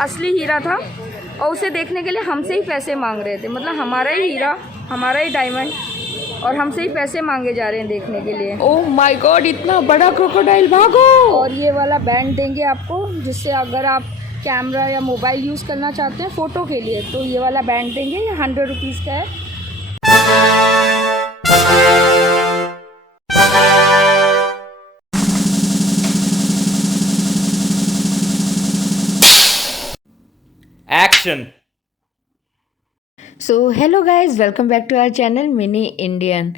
असली हीरा था और उसे देखने के लिए हमसे ही पैसे मांग रहे थे, मतलब हमारा ही हीरा, हमारा ही डायमंड, और हमसे ही पैसे मांगे जा रहे हैं देखने के लिए। ओह माय गॉड, इतना बड़ा क्रोकोडाइल, भागो। और ये वाला बैंड देंगे आपको, जिससे अगर आप कैमरा या मोबाइल यूज़ करना चाहते हैं फ़ोटो के लिए, तो ये वाला बैंड देंगे। ये 100 रुपीज़ का है। Action. So hello guys, welcome back to our channel Mini Indian.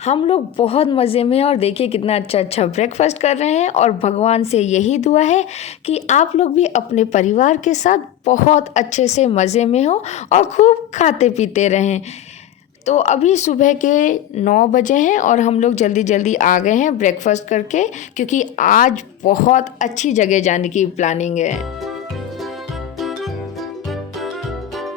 हम लोग बहुत मज़े में हैं और देखिए कितना अच्छा ब्रेकफास्ट कर रहे हैं, और भगवान से यही दुआ है कि आप लोग भी अपने परिवार के साथ बहुत अच्छे से मज़े में हो और खूब खाते पीते रहें। तो अभी सुबह के 9 बजे हैं और हम लोग जल्दी जल्दी आ गए हैं ब्रेकफास्ट करके, क्योंकि आज बहुत अच्छी जगह जाने की प्लानिंग है।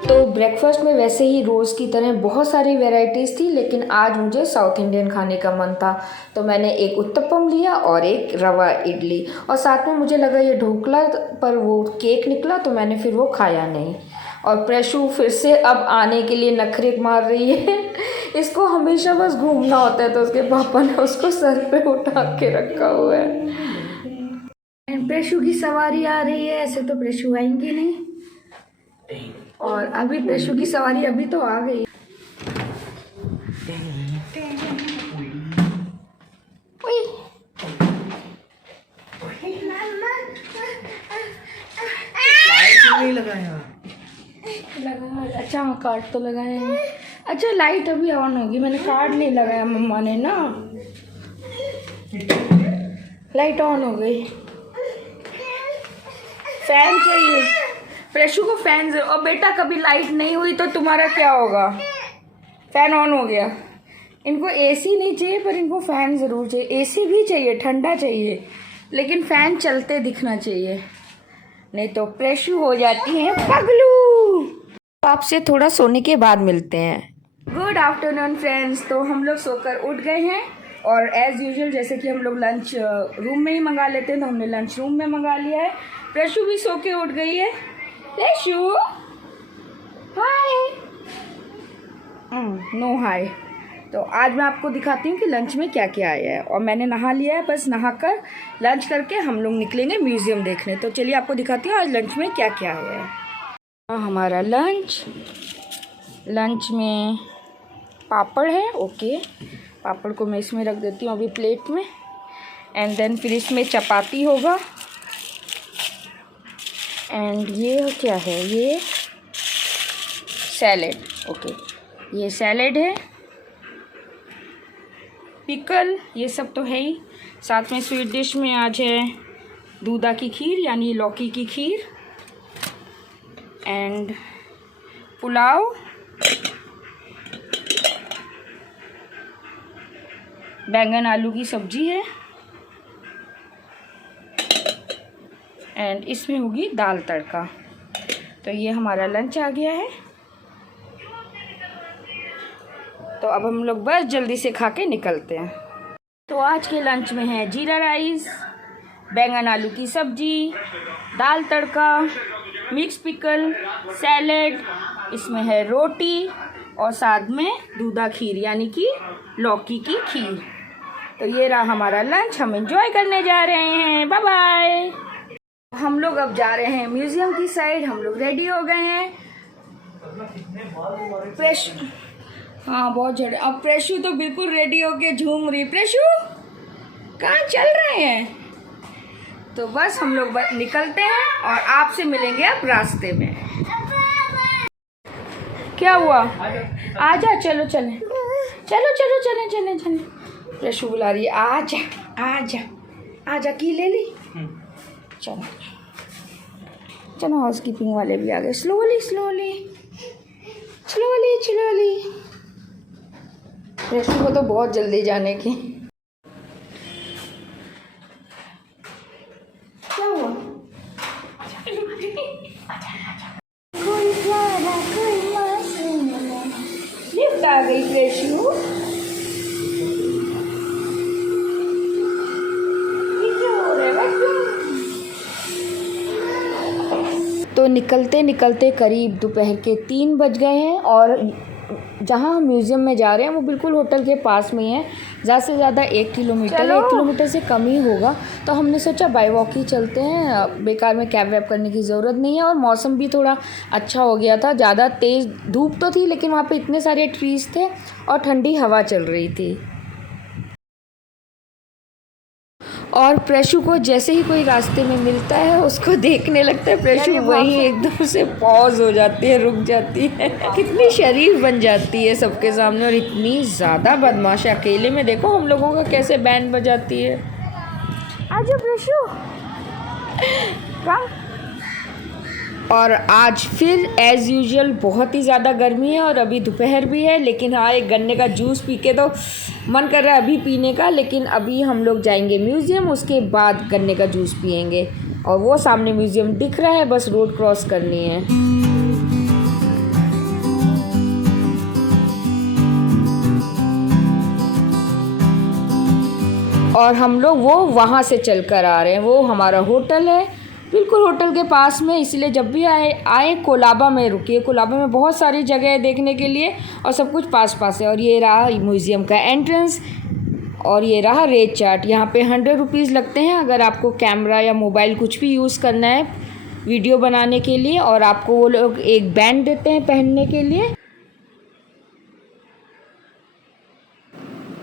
तो ब्रेकफास्ट में वैसे ही रोज़ की तरह बहुत सारी वैरायटीज़ थी, लेकिन आज मुझे साउथ इंडियन खाने का मन था, तो मैंने एक उत्तपम लिया और एक रवा इडली, और साथ में मुझे लगा ये ढोकला, पर वो केक निकला तो मैंने फिर वो खाया नहीं। और प्रेशु फिर से अब आने के लिए नखरे मार रही है। इसको हमेशा बस घूमना होता है, तो उसके पापा ने उसको सर पे उठा के रखा हुआ है। प्रेशु की सवारी आ रही है, ऐसे तो प्रेशु आएंगी नहीं, और अभी प्रेशु की सवारी अभी तो आ गई। नहीं लगाया। अच्छा हाँ, कार्ड तो लगाए हैं। अच्छा लाइट अभी ऑन होगी, मैंने कार्ड नहीं लगाया, मम्मा ने ना। लाइट ऑन हो गई। फैन चाहिए प्रेशु को, फैन। और बेटा कभी लाइट नहीं हुई तो तुम्हारा क्या होगा? फ़ैन ऑन हो गया। इनको एसी नहीं चाहिए, पर इनको फ़ैन ज़रूर चाहिए। एसी भी चाहिए, ठंडा चाहिए, लेकिन फ़ैन चलते दिखना चाहिए, नहीं तो प्रेशु हो जाती है पगलू। आपसे थोड़ा सोने के बाद मिलते हैं। Good afternoon friends. तो हम लोग सोकर उठ गए हैं, और एज़ यूजुअल जैसे कि हम लोग लंच रूम में ही मंगा लेते हैं, तो हमने लंच रूम में मंगा लिया है। प्रेशु भी सो के उठ गई है। प्रेशु हाय। नो हाय। तो आज मैं आपको दिखाती हूँ कि लंच में क्या क्या आया है, और मैंने नहा लिया है, बस नहाकर लंच करके हम लोग निकलेंगे म्यूज़ियम देखने। तो चलिए आपको दिखाती हूँ आज लंच में क्या क्या आया है। हमारा लंच में पापड़ है। ओके, पापड़ को मैं इसमें रख देती हूँ अभी प्लेट में, एंड देन फिर इसमें चपाती होगा, एंड ये क्या है, ये सैलेड। ओके, ये सैलेड है। पिकल, ये सब तो है ही। साथ में स्वीट डिश में आज है दूधा की खीर, यानी लौकी की खीर, एंड पुलाव, बैंगन आलू की सब्जी है, एंड इसमें होगी दाल तड़का। तो ये हमारा लंच आ गया है। तो अब हम लोग बस जल्दी से खा के निकलते हैं। तो आज के लंच में है जीरा राइस, बैंगन आलू की सब्जी, दाल तड़का, मिक्स पिकल, सैलेड, इसमें है रोटी, और साथ में दूधा खीर यानी कि लौकी की खीर। तो ये रहा हमारा लंच, हम एंजॉय करने जा रहे हैं। Bye bye. हम लोग अब जा रहे हैं म्यूज़ियम की साइड। हम लोग रेडी हो गए हैं। हाँ बहुत जल्दी। अब प्रेशु तो बिल्कुल रेडी होके झूम रही। प्रेशु कहाँ चल रहे हैं? तो बस हम लोग निकलते हैं और आपसे मिलेंगे अब रास्ते में। क्या हुआ? आजा, चलो चले, चलो चलो चले चले चले। प्रेशु बुला रही है, आजा आजा आजा। की ले ली? चलो चलो, हाउस कीपिंग वाले भी आ गए। Slowly slowly slowly slowly. प्रेशु को तो बहुत जल्दी जाने की। क्या हुआ? कोई प्यारा कोई मासूम, लिफ्ट आ गई प्रेशु। ये क्या हो रहा है? तो निकलते निकलते करीब दोपहर के 3 बज गए हैं और जहाँ हम म्यूज़ियम में जा रहे हैं वो बिल्कुल होटल के पास में ही है। ज़्यादा से ज़्यादा 1 किलोमीटर, 1 किलोमीटर से कम ही होगा। तो हमने सोचा बाय वॉक ही चलते हैं, बेकार में कैब वैब करने की ज़रूरत नहीं है। और मौसम भी थोड़ा अच्छा हो गया था, ज़्यादा तेज़ धूप तो थी लेकिन वहाँ पे इतने सारे ट्रीज़ थे और ठंडी हवा चल रही थी। और प्रेशु को जैसे ही कोई रास्ते में मिलता है उसको देखने लगता है, प्रेशु वहीं एकदम से पॉज हो जाती है, रुक जाती है, कितनी शरीफ बन जाती है सबके सामने। और इतनी ज़्यादा बदमाश है, अकेले में देखो हम लोगों का कैसे बैंड बजाती है। आजा प्रेशु, कम। और आज फिर एज़ यूजुअल बहुत ही ज़्यादा गर्मी है और अभी दोपहर भी है। लेकिन हाँ, एक गन्ने का जूस पी के तो मन कर रहा है अभी पीने का, लेकिन अभी हम लोग जाएंगे म्यूज़ियम, उसके बाद गन्ने का जूस पियेंगे। और वो सामने म्यूज़ियम दिख रहा है, बस रोड क्रॉस करनी है। और हम लोग वो वहाँ से चल कर आ रहे हैं, वो हमारा होटल है बिल्कुल होटल के पास में। इसलिए जब भी आए कोलाबा में रुकिए। कोलाबा में बहुत सारी जगह है देखने के लिए और सब कुछ पास पास है। और ये रहा म्यूज़ियम का एंट्रेंस और ये रहा रेट चार्ट। यहाँ पे 100 रुपीज़ लगते हैं अगर आपको कैमरा या मोबाइल कुछ भी यूज़ करना है वीडियो बनाने के लिए। और आपको वो लोग एक बैंड देते हैं पहनने के लिए।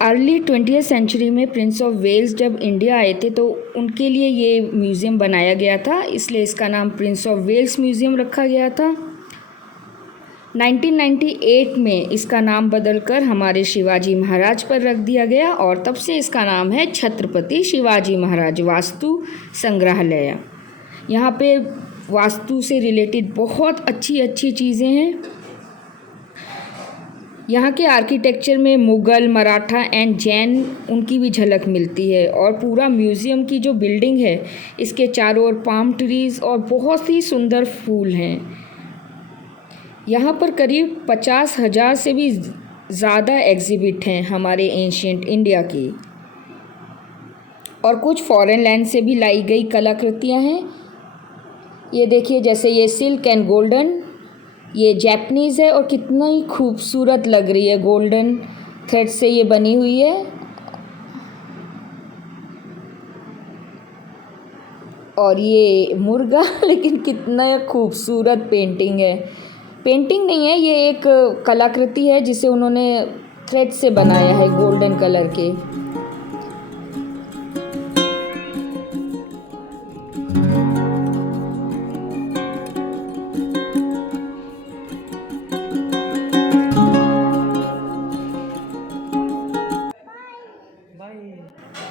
अर्ली 20th सेंचुरी में प्रिंस ऑफ वेल्स जब इंडिया आए थे तो उनके लिए ये म्यूज़ियम बनाया गया था, इसलिए इसका नाम प्रिंस ऑफ वेल्स म्यूज़ियम रखा गया था। 1998 में इसका नाम बदलकर हमारे शिवाजी महाराज पर रख दिया गया और तब से इसका नाम है छत्रपति शिवाजी महाराज वास्तु संग्रहालय। यहाँ पे वास्तु से रिलेटेड बहुत अच्छी अच्छी चीज़ें हैं। यहाँ के आर्किटेक्चर में मुग़ल, मराठा एंड जैन उनकी भी झलक मिलती है। और पूरा म्यूज़ियम की जो बिल्डिंग है इसके चारों ओर पाम ट्रीज़ और बहुत ही सुंदर फूल हैं। यहाँ पर करीब 50,000 से भी ज़्यादा एग्ज़िबिट हैं हमारे एंशिएंट इंडिया की। और कुछ फॉरेन लैंड से भी लाई गई कलाकृतियाँ हैं। ये देखिए, जैसे ये सिल्क एंड गोल्डन, ये जैपनीज़ है और कितना ही खूबसूरत लग रही है, गोल्डन थ्रेड से ये बनी हुई है। और ये मुर्गा लेकिन कितना खूबसूरत पेंटिंग है। पेंटिंग नहीं है, ये एक कलाकृति है जिसे उन्होंने थ्रेड से बनाया है गोल्डन कलर के।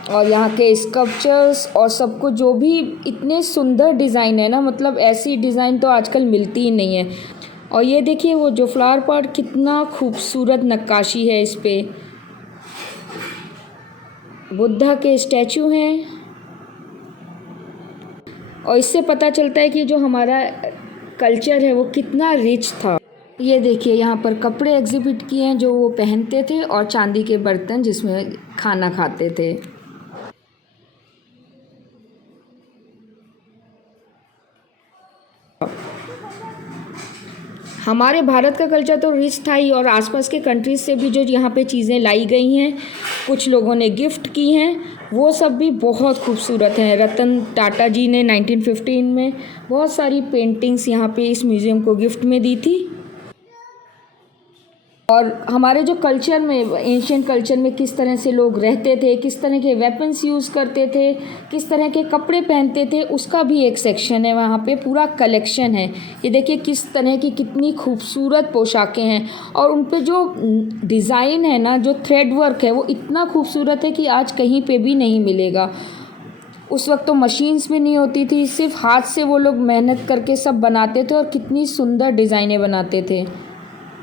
और यहाँ के स्कल्पचर्स और सब कुछ जो भी इतने सुंदर डिज़ाइन है ना, मतलब ऐसी डिज़ाइन तो आजकल मिलती ही नहीं है। और ये देखिए वो जो फ्लावर पॉट, कितना खूबसूरत नक्काशी है इस पे। बुद्धा के स्टैचू हैं और इससे पता चलता है कि जो हमारा कल्चर है वो कितना रिच था। ये देखिए यहाँ पर कपड़े एग्जिबिट किए हैं जो वो पहनते थे और चांदी के बर्तन जिसमें खाना खाते थे। हमारे भारत का कल्चर तो रिच था ही और आसपास के कंट्रीज से भी जो यहाँ पे चीज़ें लाई गई हैं, कुछ लोगों ने गिफ्ट की हैं, वो सब भी बहुत खूबसूरत हैं। रतन टाटा जी ने 1915 में बहुत सारी पेंटिंग्स यहाँ पे इस म्यूज़ियम को गिफ्ट में दी थी। और हमारे जो कल्चर में, एंशिएंट कल्चर में किस तरह से लोग रहते थे, किस तरह के वेपन्स यूज़ करते थे, किस तरह के कपड़े पहनते थे, उसका भी एक सेक्शन है वहाँ पे, पूरा कलेक्शन है। ये देखिए किस तरह की कितनी खूबसूरत पोशाकें हैं और उन पे जो डिज़ाइन है ना, जो थ्रेड वर्क है, वो इतना खूबसूरत है कि आज कहीं पे भी नहीं मिलेगा। उस वक्त तो मशीन्स भी नहीं होती थी, सिर्फ हाथ से वो लोग मेहनत करके सब बनाते थे और कितनी सुंदर डिज़ाइनें बनाते थे।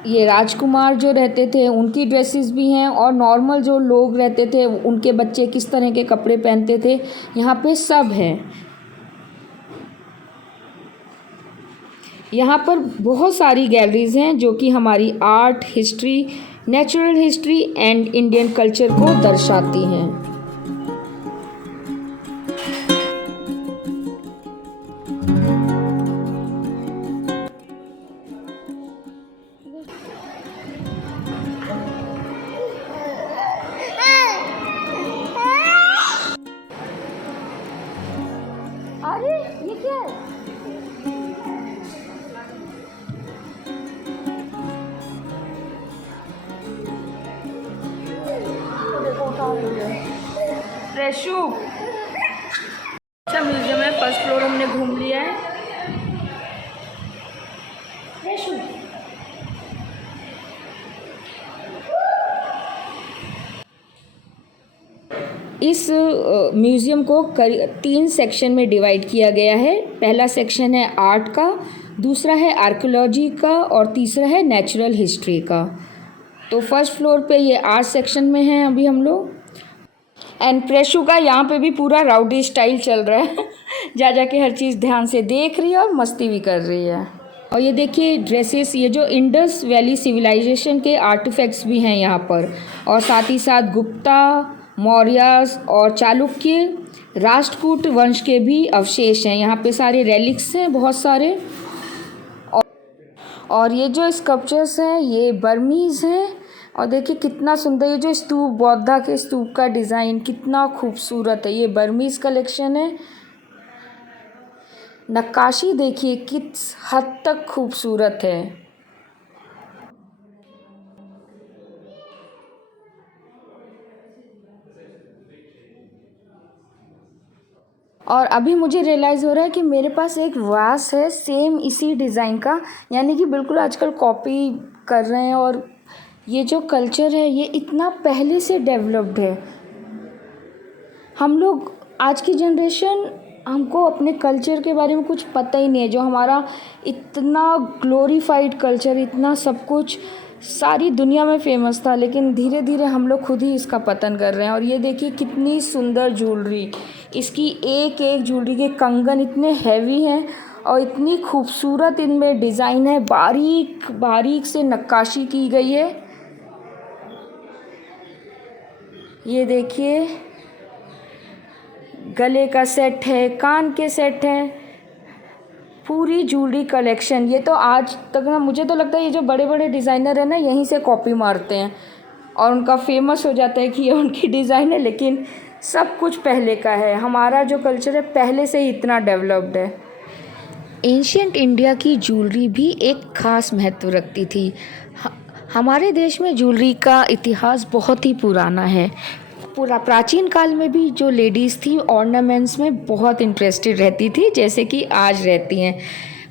ये राजकुमार जो रहते थे उनकी ड्रेसेस भी हैं और नॉर्मल जो लोग रहते थे उनके बच्चे किस तरह के कपड़े पहनते थे, यहाँ पे सब है। यहाँ पर बहुत सारी गैलरीज हैं जो कि हमारी art, history, natural history and Indian culture को दर्शाती हैं। प्रेशू। अच्छा म्यूजियम है, फर्स्ट फ्लोर हमने घूम लिया है। प्रेशू इस म्यूज़ियम को 3 सेक्शन में डिवाइड किया गया है। पहला सेक्शन है आर्ट का, दूसरा है आर्कियोलॉजी का और तीसरा है नेचुरल हिस्ट्री का। तो फर्स्ट फ्लोर पे ये आर्ट सेक्शन में हैं अभी हम लोग। एंड प्रेशू का यहाँ पे भी पूरा राउडी स्टाइल चल रहा है जा जाके हर चीज़ ध्यान से देख रही है और मस्ती भी कर रही है। और ये देखिए ड्रेसेस, ये जो इंडस वैली सिविलाइजेशन के आर्टिफैक्ट्स भी हैं यहाँ पर, और साथ ही साथ गुप्ता, मौर्य और चालुक्य, राष्ट्रकूट वंश के भी अवशेष हैं। यहाँ पे सारे रेलिक्स हैं बहुत सारे। और ये जो स्कल्पचर्स हैं ये बर्मीज़ हैं। और देखिए कितना सुंदर ये जो स्तूप, बौद्धा के स्तूप का डिज़ाइन कितना खूबसूरत है। ये बर्मीज़ कलेक्शन है। नक्काशी देखिए किस हद तक खूबसूरत है। और अभी मुझे रियलाइज़ हो रहा है कि मेरे पास एक वास है सेम इसी डिज़ाइन का, यानी कि बिल्कुल आजकल कॉपी कर रहे हैं। और ये जो कल्चर है ये इतना पहले से डेवलप्ड है। हम लोग आज की जनरेशन, हमको अपने कल्चर के बारे में कुछ पता ही नहीं है। जो हमारा इतना ग्लोरीफाइड कल्चर, इतना सब कुछ सारी दुनिया में फेमस था, लेकिन धीरे धीरे हम लोग खुद ही इसका पतन कर रहे हैं। और ये देखिए कितनी सुंदर ज्वेलरी, इसकी एक एक ज्वेलरी के कंगन इतने हैवी हैं और इतनी खूबसूरत इनमें डिज़ाइन है, बारीक बारीक से नक्काशी की गई है। ये देखिए गले का सेट है, कान के सेट हैं, पूरी ज्वेलरी कलेक्शन। ये तो आज तक ना, मुझे तो लगता है ये जो बड़े बड़े डिज़ाइनर हैं ना यहीं से कॉपी मारते हैं और उनका फेमस हो जाता है कि ये उनकी डिज़ाइन है, लेकिन सब कुछ पहले का है। हमारा जो कल्चर है पहले से ही इतना डेवलप्ड है। एंशियंट इंडिया की ज्वेलरी भी एक ख़ास महत्व रखती थी। हमारे देश में ज्वेलरी का इतिहास बहुत ही पुराना है। पूरा प्राचीन काल में भी जो लेडीज़ थी ऑर्नामेंट्स में बहुत इंटरेस्टेड रहती थी, जैसे कि आज रहती हैं।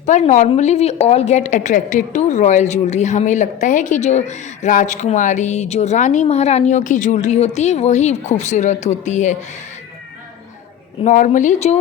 पर normally we all get attracted to royal jewellery. हमें लगता है कि जो राजकुमारी, जो रानी महारानियों की ज्वेलरी होती है वही खूबसूरत होती है। नॉर्मली जो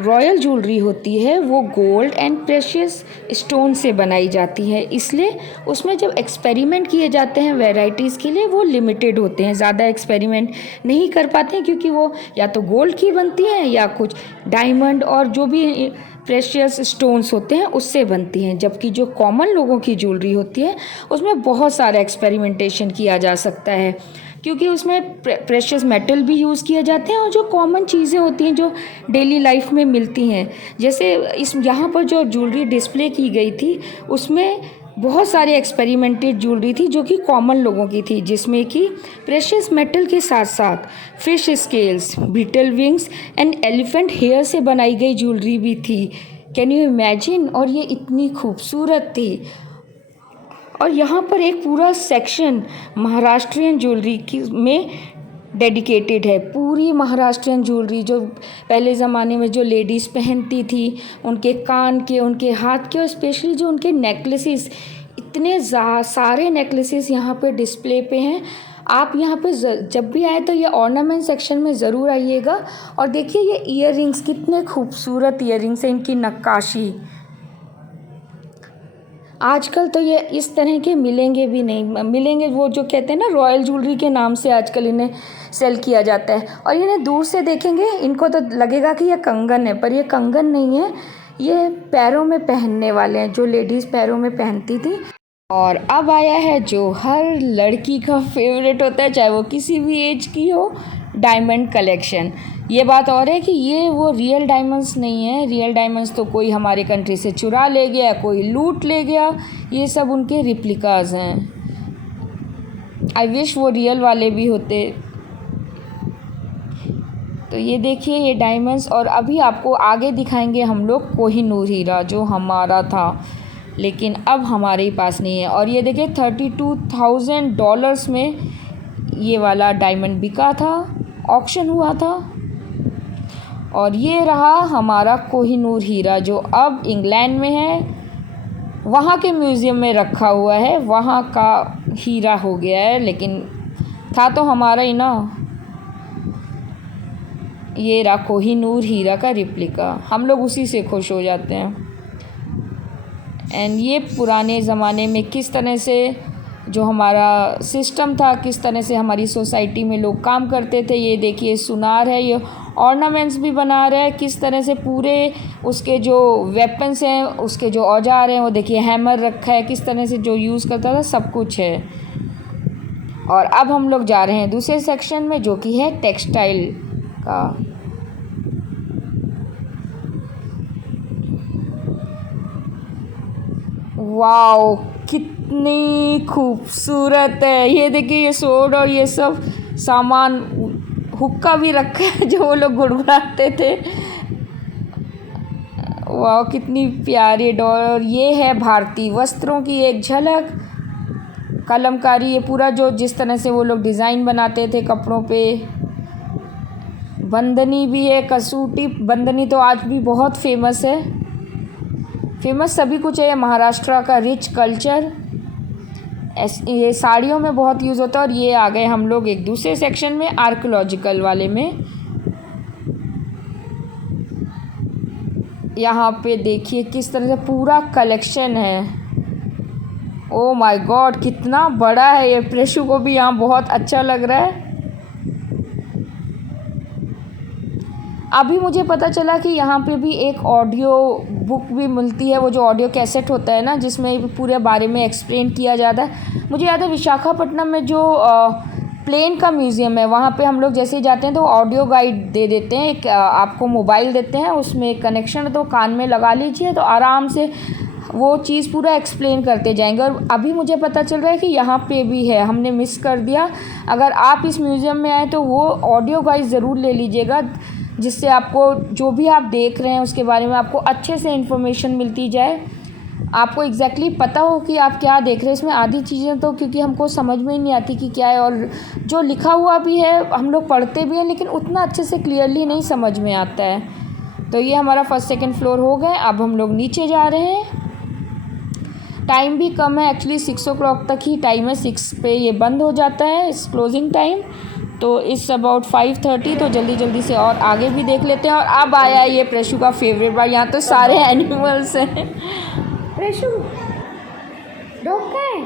रॉयल ज्वेलरी होती है वो गोल्ड एंड प्रेशियस स्टोन से बनाई जाती है, इसलिए उसमें जब एक्सपेरिमेंट किए जाते हैं वैरायटीज़ के लिए वो लिमिटेड होते हैं, ज़्यादा एक्सपेरिमेंट नहीं कर पाते हैं, क्योंकि वो या तो गोल्ड की बनती हैं या कुछ डायमंड और जो भी प्रेशियस स्टोन्स होते हैं उससे बनती हैं। जबकि जो कॉमन लोगों की ज्वेलरी होती है उसमें बहुत सारा एक्सपेरिमेंटेशन किया जा सकता है, क्योंकि उसमें प्रेशियस मेटल भी यूज़ किए जाते हैं और जो कॉमन चीज़ें होती हैं जो डेली लाइफ में मिलती हैं। जैसे इस यहाँ पर जो ज्वेलरी डिस्प्ले की गई थी उसमें बहुत सारे एक्सपेरिमेंटेड ज्वेलरी थी जो कि कॉमन लोगों की थी, जिसमें कि प्रेशियस मेटल के साथ साथ fish scales, beetle wings and elephant hair से बनाई गई ज्वेलरी भी थी। Can you imagine? और ये इतनी खूबसूरत थी। और यहाँ पर एक पूरा सेक्शन महाराष्ट्रियन ज्वेलरी की में डेडिकेटेड है। पूरी महाराष्ट्रियन ज्वेलरी जो पहले ज़माने में जो लेडीज़ पहनती थी, उनके कान के, उनके हाथ के और स्पेशली जो उनके नेकलेसेस, इतने सारे नेकलेसेस यहाँ पे डिस्प्ले पे हैं। आप यहाँ पे जब भी आए तो ये ऑर्नामेंट सेक्शन में ज़रूर आइएगा। और देखिए ये ईयररिंग्स, कितने खूबसूरत ईयररिंग्स हैं, इनकी नक्काशी। आजकल तो ये इस तरह के मिलेंगे भी नहीं, मिलेंगे वो जो कहते हैं ना रॉयल ज्वेलरी के नाम से आजकल इन्हें सेल किया जाता है। और इन्हें दूर से देखेंगे इनको तो लगेगा कि ये कंगन है, पर ये कंगन नहीं है, ये पैरों में पहनने वाले हैं जो लेडीज़ पैरों में पहनती थी। और अब आया है जो हर लड़की का फेवरेट होता है, चाहे वो किसी भी एज की हो, डायमंड कलेक्शन। ये बात और है कि ये वो रियल डायमंड्स नहीं है। रियल डायमंड्स तो कोई हमारे कंट्री से चुरा ले गया, कोई लूट ले गया, ये सब उनके रिप्लिकाज हैं। आई विश वो रियल वाले भी होते। तो ये देखिए ये डायमंड्स। और अभी आपको आगे दिखाएंगे हम लोग कोहिनूर हीरा जो हमारा था, लेकिन अब हमारे पास नहीं है। और ये देखिए $32,000 में ये वाला डायमंड बिका था। ऑक्शन हुआ था। और ये रहा हमारा कोहिनूर हीरा जो अब इंग्लैंड में है, वहाँ के म्यूज़ियम में रखा हुआ है, वहाँ का हीरा हो गया है, लेकिन था तो हमारा ही ना। ये रहा कोहिनूर हीरा का रिप्लिका, हम लोग उसी से खुश हो जाते हैं। एंड ये पुराने ज़माने में किस तरह से जो हमारा सिस्टम था, किस तरह से हमारी सोसाइटी में लोग काम करते थे। ये देखिए सुनार है, ये ऑर्नामेंट्स भी बना रहा है, किस तरह से पूरे उसके जो वेपन्स हैं, उसके जो औजार हैं, वो देखिए हैमर रखा है, किस तरह से जो यूज़ करता था सब कुछ है। और अब हम लोग जा रहे हैं दूसरे सेक्शन में जो कि है टेक्सटाइल का। वाओ कितनी खूबसूरत है। ये देखिए ये सोड और ये सब सामान, हुक्का भी रखा है जो वो लोग गुड़गुड़ाते थे। वाओ कितनी प्यारी डॉल। और ये है भारतीय वस्त्रों की एक झलक, कलमकारी, ये पूरा जो जिस तरह से वो लोग डिज़ाइन बनाते थे कपड़ों पे। बंदनी भी है, कसूटी बंदनी तो आज भी बहुत फेमस है, फेमस सभी कुछ है। महाराष्ट्र का रिच कल्चर, ये साड़ियों में बहुत यूज़ होता है। और ये आ गए हम लोग एक दूसरे सेक्शन में, आर्कियोलॉजिकल वाले में। यहाँ पे देखिए किस तरह से पूरा कलेक्शन है। ओ माय गॉड कितना बड़ा है ये। प्रेशु को भी यहाँ बहुत अच्छा लग रहा है। अभी मुझे पता चला कि यहाँ पे भी एक ऑडियो बुक भी मिलती है, वो जो ऑडियो कैसेट होता है ना, जिसमें पूरे बारे में एक्सप्लेन किया जाता है। मुझे याद है विशाखापट्टनम में जो प्लेन का म्यूज़ियम है, वहाँ पे हम लोग जैसे ही जाते हैं तो ऑडियो गाइड दे देते हैं, एक आपको मोबाइल देते हैं, उसमें कनेक्शन तो कान में लगा लीजिए तो आराम से वो चीज़ पूरा एक्सप्लेन करते जाएंगे। और अभी मुझे पता चल रहा है कि यहाँ पे भी है, हमने मिस कर दिया। अगर आप इस म्यूज़ियम में आए तो वो ऑडियो गाइड ज़रूर ले लीजिएगा, जिससे आपको जो भी आप देख रहे हैं उसके बारे में आपको अच्छे से इन्फॉर्मेशन मिलती जाए, आपको एग्जैक्टली पता हो कि आप क्या देख रहे हैं। इसमें आधी चीज़ें तो क्योंकि हमको समझ में ही नहीं आती कि क्या है, और जो लिखा हुआ भी है हम लोग पढ़ते भी हैं लेकिन उतना अच्छे से क्लियरली नहीं समझ में आता है। तो ये हमारा फर्स्ट सेकंड फ्लोर हो गए। अब हम लोग नीचे जा रहे हैं। टाइम भी कम है, एक्चुअली 6 o'clock तक ही टाइम है, 6 पे ये बंद हो जाता है इस क्लोजिंग टाइम। तो इट्स अबाउट 5:30, तो जल्दी जल्दी से और आगे भी देख लेते हैं। और अब आया ये प्रेशु का फेवरेट बार, यहाँ तो सारे एनिमल्स हैं। प्रेशु डॉग का है,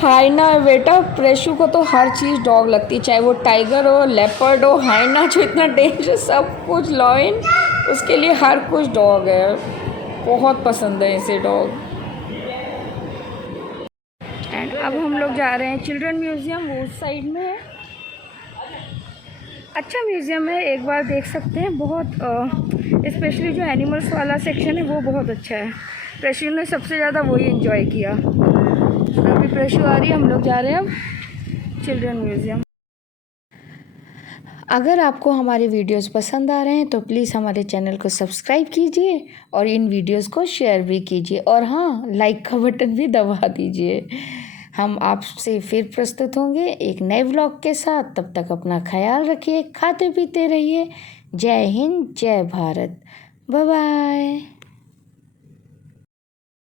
हाइना है बेटा। प्रेशु को तो हर चीज़ डॉग लगती है, चाहे वो टाइगर हो, लेपर्ड हो, हाइना जो इतना डेंजरस, सब कुछ लॉयन, उसके लिए हर कुछ डॉग है, बहुत पसंद है इसे डॉग। एंड अब हम लोग जा रहे हैं चिल्ड्रन म्यूज़ियम, वो उस साइड में है। अच्छा म्यूज़ियम है, एक बार देख सकते हैं। बहुत स्पेशली जो एनिमल्स वाला सेक्शन है वो बहुत अच्छा है। प्रेशु ने सबसे ज़्यादा वही एंजॉय किया। अभी प्रेशु आ रही है, हम लोग जा रहे हैं अब चिल्ड्रन म्यूज़ियम। अगर आपको हमारे वीडियोस पसंद आ रहे हैं तो प्लीज़ हमारे चैनल को सब्सक्राइब कीजिए और इन वीडियोस को शेयर भी कीजिए, और हाँ लाइक का बटन भी दबा दीजिए। हम आपसे फिर प्रस्तुत होंगे एक नए व्लॉग के साथ। तब तक अपना ख्याल रखिए, खाते पीते रहिए। जय हिंद, जय भारत, बाय बाय।